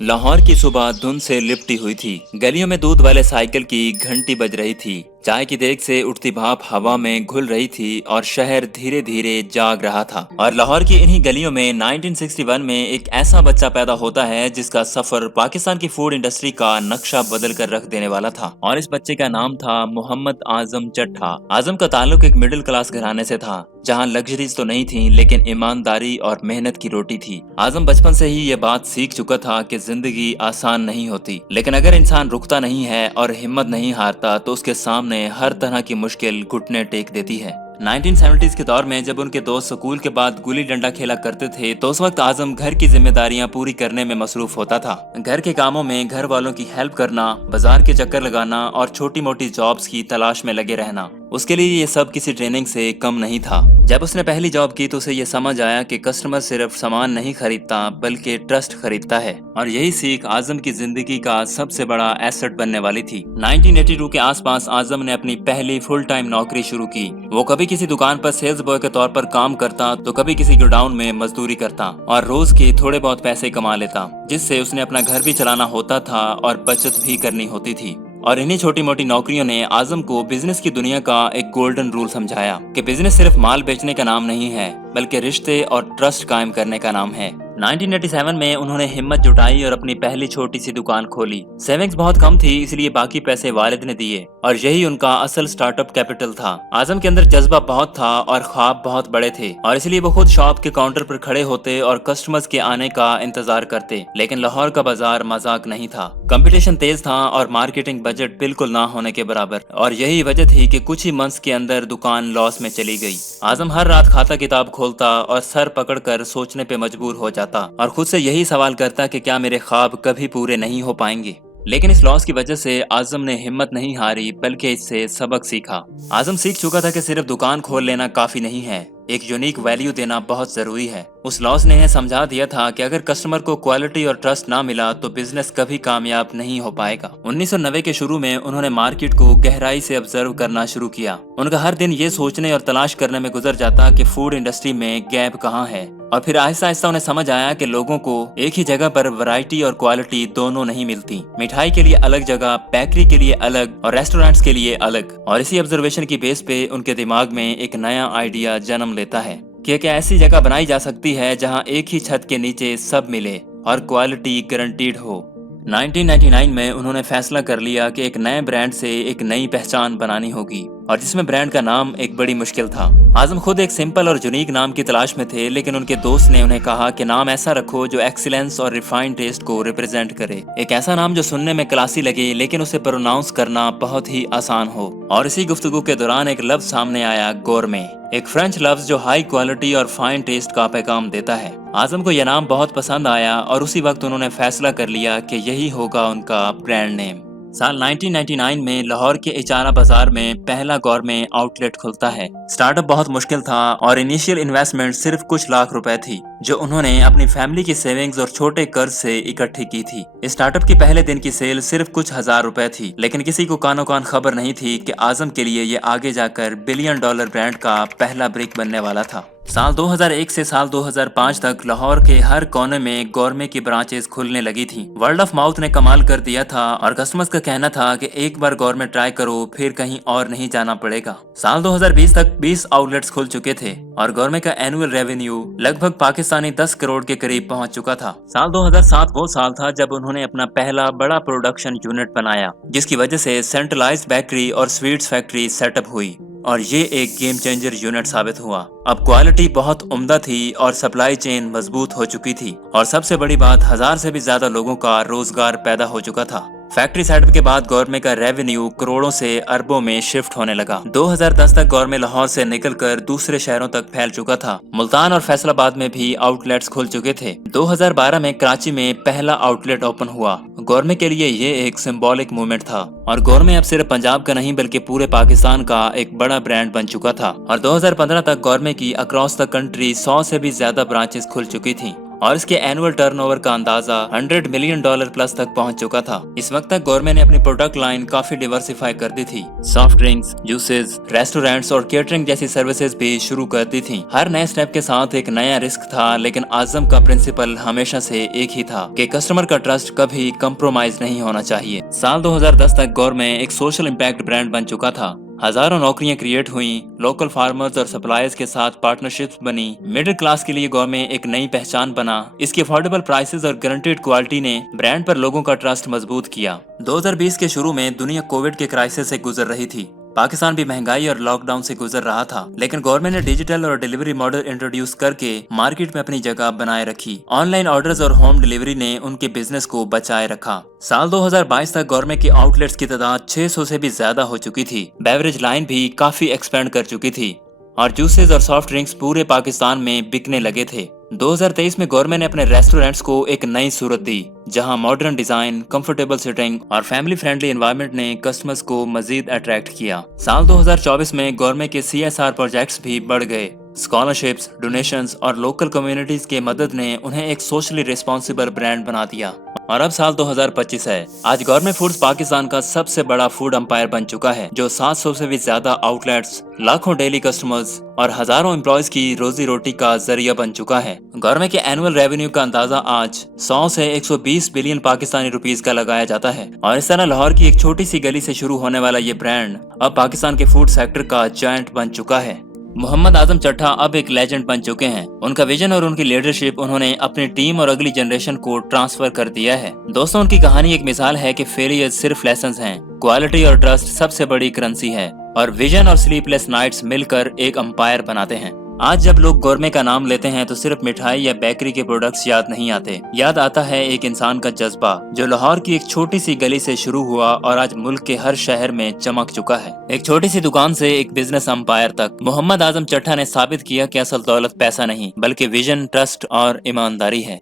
लाहौर की सुबह धुंध से लिपटी हुई थी। गलियों में दूध वाले साइकिल की घंटी बज रही थी। चाय की देग से उठती भाप हवा में घुल रही थी और शहर धीरे धीरे जाग रहा था। और लाहौर की इन्हीं गलियों में 1961 में एक ऐसा बच्चा पैदा होता है जिसका सफर पाकिस्तान की फूड इंडस्ट्री का नक्शा बदल कर रख देने वाला था। और इस बच्चे का नाम था मोहम्मद आजम चट्ठा। आजम का ताल्लुक एक मिडिल क्लास घराने से था, जहाँ लग्जरीज तो नहीं थी लेकिन ईमानदारी और मेहनत की रोटी थी। आजम बचपन से ही ये बात सीख चुका था कि जिंदगी आसान नहीं होती, लेकिन अगर इंसान रुकता नहीं है और हिम्मत नहीं हारता तो उसके सामने हर तरह की मुश्किल घुटने टेक देती है। 1970s के दौर में जब उनके दोस्त स्कूल के बाद गुल्ली डंडा खेला करते थे तो उस वक्त आजम घर की जिम्मेदारियां पूरी करने में मसरूफ होता था। घर के कामों में घर वालों की हेल्प करना, बाजार के चक्कर लगाना और छोटी मोटी जॉब्स की तलाश में लगे रहना, उसके लिए ये सब किसी ट्रेनिंग से कम नहीं था। जब उसने पहली जॉब की तो उसे ये समझ आया कि कस्टमर सिर्फ सामान नहीं खरीदता बल्कि ट्रस्ट खरीदता है। और यही सीख आजम की जिंदगी का सबसे बड़ा एसेट बनने वाली थी। 1982 के आसपास आजम ने अपनी पहली फुल टाइम नौकरी शुरू की। वो कभी किसी दुकान पर सेल्स बॉय के तौर पर काम करता तो कभी किसी गोडाउन में मजदूरी करता और रोज के थोड़े बहुत पैसे कमा लेता, जिससे उसने अपना घर भी चलाना होता था और बचत भी करनी होती थी। और इन्हीं छोटी मोटी नौकरियों ने आजम को बिजनेस की दुनिया का एक गोल्डन रूल समझाया कि बिजनेस सिर्फ माल बेचने का नाम नहीं है बल्कि रिश्ते और ट्रस्ट कायम करने का नाम है। 1987 में उन्होंने हिम्मत जुटाई और अपनी पहली छोटी सी दुकान खोली। सेविंग्स बहुत कम थी, इसलिए बाकी पैसे वालिद ने दिए और यही उनका असल स्टार्टअप कैपिटल था। आजम के अंदर जज्बा बहुत था और ख्वाब बहुत बड़े थे और इसलिए वो खुद शॉप के काउंटर पर खड़े होते और कस्टमर्स के आने का इंतजार करते। लेकिन लाहौर का बाजार मजाक नहीं था, कंपटीशन तेज था और मार्केटिंग बजट बिल्कुल ना होने के बराबर। और यही वजह थी कि कुछ ही मंथ्स के अंदर दुकान लॉस में चली गई। आजम हर रात खाता किताब खोलता और सर पकड़कर सोचने पे मजबूर हो जाता और खुद से यही सवाल करता कि क्या मेरे ख्वाब कभी पूरे नहीं हो पाएंगे। लेकिन इस लॉस की वजह से आजम ने हिम्मत नहीं हारी बल्कि इससे सबक सीखा। आजम सीख चुका था कि सिर्फ दुकान खोल लेना काफी नहीं है, एक यूनिक वैल्यू देना बहुत जरूरी है। उस लॉस ने समझा दिया था कि अगर कस्टमर को क्वालिटी और ट्रस्ट ना मिला तो बिजनेस कभी कामयाब नहीं हो पाएगा। 1990 के शुरू में उन्होंने मार्केट को गहराई से ऑब्जर्व करना शुरू किया। उनका हर दिन ये सोचने और तलाश करने में गुजर जाता कि फूड इंडस्ट्री में गैप कहाँ है। और फिर आहिस्ता आहिस्ता उन्हें समझ आया कि लोगों को एक ही जगह पर वैरायटी और क्वालिटी दोनों नहीं मिलती। मिठाई के लिए अलग जगह, बेकरी के लिए अलग और रेस्टोरेंट्स के लिए अलग। और इसी ऑब्जर्वेशन की बेस पे उनके दिमाग में एक नया आइडिया जन्म लेता है कि क्या ऐसी जगह बनाई जा सकती है जहां एक ही छत के नीचे सब मिले और क्वालिटी गारंटीड हो। 1999 में उन्होंने फैसला कर लिया कि एक नए ब्रांड से एक नई पहचान बनानी होगी और जिसमें ब्रांड का नाम एक बड़ी मुश्किल था। आजम खुद एक सिंपल और यूनिक नाम की तलाश में थे, लेकिन उनके दोस्त ने उन्हें कहा कि नाम ऐसा रखो जो एक्सीलेंस और रिफाइंड टेस्ट को रिप्रेजेंट करे। एक ऐसा नाम जो सुनने में क्लासी लगे लेकिन उसे प्रोनाउंस करना बहुत ही आसान हो। और इसी गुफ्तगू के दौरान एक लफ्ज सामने आया, गोरमे, एक फ्रेंच लफ्ज जो हाई क्वालिटी और फाइन टेस्ट का पैगाम देता है। आजम को यह नाम बहुत पसंद आया और उसी वक्त उन्होंने फैसला कर लिया कि यही होगा उनका ब्रांड नेम। साल 1999 में लाहौर के इचारा बाजार में पहला गौरमे आउटलेट खुलता है। स्टार्टअप बहुत मुश्किल था और इनिशियल इन्वेस्टमेंट सिर्फ कुछ लाख रुपए थी जो उन्होंने अपनी फैमिली की सेविंग्स और छोटे कर्ज से इकट्ठी की थी। स्टार्टअप की पहले दिन की सेल सिर्फ कुछ हजार रुपए थी, लेकिन किसी को कानो कान खबर नहीं थी कि आजम के लिए ये आगे जाकर $1 बिलियन ब्रांड का पहला ब्रिक बनने वाला था। साल 2001 से साल 2005 तक लाहौर के हर कोने में गौरमे की ब्रांचेस खुलने लगी थी। वर्ल्ड ऑफ माउथ ने कमाल कर दिया था और कस्टमर्स का कहना था कि एक बार गौरमे ट्राई करो फिर कहीं और नहीं जाना पड़ेगा। साल 2020 तक 20 आउटलेट्स खुल चुके थे और गौरमे का एनुअल रेवेन्यू लगभग पाकिस्तानी 10 करोड़ के करीब पहुंच चुका था। साल 2007 वो साल था जब उन्होंने अपना पहला बड़ा प्रोडक्शन यूनिट बनाया, जिसकी वजह से सेंट्रलाइज्ड बेकरी और स्वीट्स फैक्ट्री सेटअप हुई और ये एक गेम चेंजर यूनिट साबित हुआ। अब क्वालिटी बहुत उम्दा थी और सप्लाई चेन मजबूत हो चुकी थी और सबसे बड़ी बात 1000 से भी ज्यादा लोगों का रोजगार पैदा हो चुका था। फैक्ट्री सेटअप के बाद गौरमे का रेवेन्यू करोड़ों से अरबों में शिफ्ट होने लगा। 2010 तक गौरमे लाहौर से निकलकर दूसरे शहरों तक फैल चुका था। मुल्तान और फैसलाबाद में भी आउटलेट्स खुल चुके थे। 2012 में कराची में पहला आउटलेट ओपन हुआ। गौरमे के लिए ये एक सिंबॉलिक मूवमेंट था और गौरमे अब सिर्फ पंजाब का नहीं बल्कि पूरे पाकिस्तान का एक बड़ा ब्रांड बन चुका था। और 2015 तक गौरमे की अक्रॉस द कंट्री 100 से भी ज्यादा ब्रांचेस खुल चुकी थी और इसके एनुअल टर्नओवर का अंदाजा $100 मिलियन प्लस तक पहुंच चुका था। इस वक्त तक गौरमे ने अपनी प्रोडक्ट लाइन काफी डिवर्सिफाई कर दी थी। सॉफ्ट ड्रिंक्स, जूसेस, रेस्टोरेंट्स और केटरिंग जैसी सर्विसेज भी शुरू कर दी थी। हर नए स्टेप के साथ एक नया रिस्क था, लेकिन आजम का प्रिंसिपल हमेशा से एक ही था कि कस्टमर का ट्रस्ट कभी कंप्रोमाइज नहीं होना चाहिए। साल 2010 तक गौरमे एक सोशल इम्पैक्ट ब्रांड बन चुका था। हजारों नौकरियां क्रिएट हुई, लोकल फार्मर्स और सप्लायर्स के साथ पार्टनरशिप्स बनी, मिडिल क्लास के लिए गौरमे एक नई पहचान बना। इसके अफोर्डेबल प्राइसेस और गारंटीड क्वालिटी ने ब्रांड पर लोगों का ट्रस्ट मजबूत किया। 2020 के शुरू में दुनिया कोविड के क्राइसिस से गुजर रही थी। पाकिस्तान भी महंगाई और लॉकडाउन से गुजर रहा था, लेकिन गवर्नमेंट ने डिजिटल और डिलीवरी मॉडल इंट्रोड्यूस करके मार्केट में अपनी जगह बनाए रखी। ऑनलाइन ऑर्डर्स और होम डिलीवरी ने उनके बिजनेस को बचाए रखा। साल 2022 तक गवर्नमेंट की आउटलेट्स की तादाद 600 से भी ज्यादा हो चुकी थी। बेवरेज लाइन भी काफी एक्सपेंड कर चुकी थी और जूसेस और सॉफ्ट ड्रिंक्स पूरे पाकिस्तान में बिकने लगे थे। 2023 में गवर्नमेंट ने अपने रेस्टोरेंट्स को एक नई सूरत दी, जहां मॉडर्न डिजाइन, कंफर्टेबल सिटिंग और फैमिली फ्रेंडली एनवायरनमेंट ने कस्टमर्स को मजीद अट्रैक्ट किया। साल 2024 में गवर्नमेंट के CSR प्रोजेक्ट्स भी बढ़ गए। स्कॉलरशिप्स, डोनेशंस और लोकल कम्युनिटीज के मदद ने उन्हें एक सोशली रिस्पॉन्सिबल ब्रांड बना दिया। और अब साल 2025 है। आज गवर्नमेंट फूड्स पाकिस्तान का सबसे बड़ा फूड एम्पायर बन चुका है, जो 700 से भी ज्यादा आउटलेट्स, लाखों डेली कस्टमर्स और हजारों एम्प्लॉयज की रोजी रोटी का जरिया बन चुका है। गवर्नमेंट के एनुअल रेवेन्यू का अंदाजा आज 100 से 120 बिलियन पाकिस्तानी रुपीस का लगाया जाता है। और इस तरह लाहौर की एक छोटी सी गली से शुरू होने वाला ये ब्रांड अब पाकिस्तान के फूड सेक्टर का जायंट बन चुका है। मोहम्मद आजम चट्टा अब एक लेजेंड बन चुके हैं। उनका विजन और उनकी लीडरशिप उन्होंने अपनी टीम और अगली जनरेशन को ट्रांसफर कर दिया है। दोस्तों, उनकी कहानी एक मिसाल है कि फेलियर सिर्फ लेसन्स हैं, क्वालिटी और ट्रस्ट सबसे बड़ी करेंसी है और विजन और स्लीपलेस नाइट्स मिलकर एक अंपायर बनाते हैं। आज जब लोग गौरमे का नाम लेते हैं तो सिर्फ मिठाई या बेकरी के प्रोडक्ट्स याद नहीं आते, याद आता है एक इंसान का जज्बा जो लाहौर की एक छोटी सी गली से शुरू हुआ और आज मुल्क के हर शहर में चमक चुका है। एक छोटी सी दुकान से एक बिजनेस अंपायर तक, मोहम्मद आजम चट्टा ने साबित किया कि असल दौलत पैसा नहीं बल्कि विजन, ट्रस्ट और ईमानदारी है।